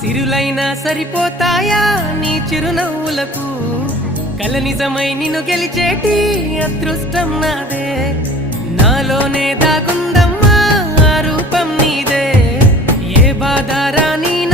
సిరులైనా సరిపోతాయా నీ చిరునవ్వులకు కల నిజమై నిన్ను గెలిచేటి అదృష్టం నాదే నాలోనే దాగుందమ్మా ఆ రూపం నీదే ఏ బాధ రాని